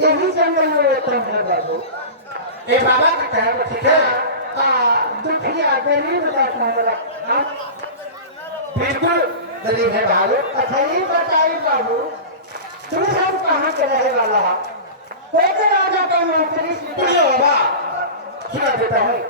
यही जंगल में रहता है बाबू। ये बाबा का कहना ठीक है। दुखिया गरीब रहता है। बिल्कुल गरीब है बाबू। अच्छा ये बताइए बाबू, तुम सब कहाँ के रहे वाला है? कैसे राजा का मंत्री सुनिए बाबा, सुना देता हूँ।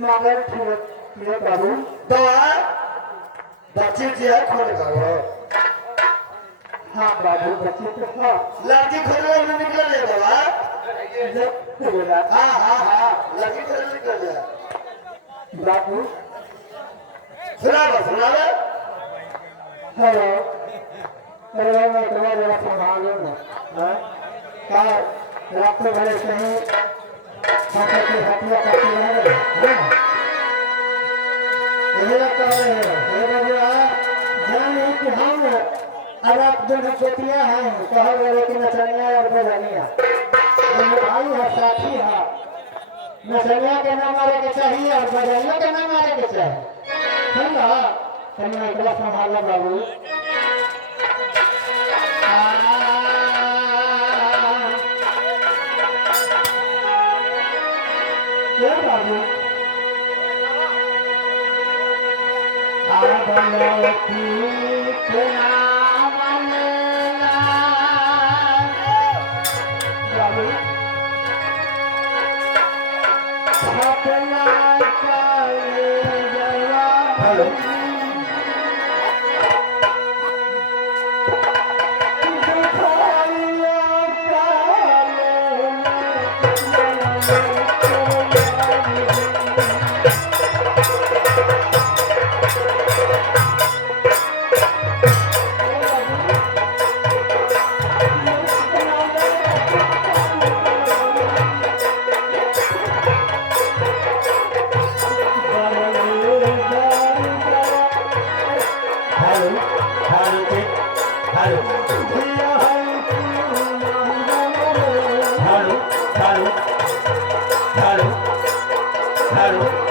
मगर मेरे बाबू बच्चे जी है खोल गए। हाँ बाबू बच्चे तो हाँ लड़की खोलने में निकल ले बाबा। हाँ हाँ हाँ लड़की खोलने निकल ले बाबू। सुना लो। हेलो हेलो, मैं तुम्हारे जरा संभालो ना। क्या रात में भले कहीं हटिया करती है? मुझे लगता है जान कि हम अब आप दोनों बेटियां हैं, कहा गए कि नचनिया और बजनिया भाई है, साथी है। नचनिया के नाम मारे के चाहिए और बजनिया के नाम मारे के चाहिए। सुना कन्या एक बार संभालना बाबू। क्या बाबू झाड़ू धिया है कि झाड़ू झाड़ू झाड़ू झाड़ू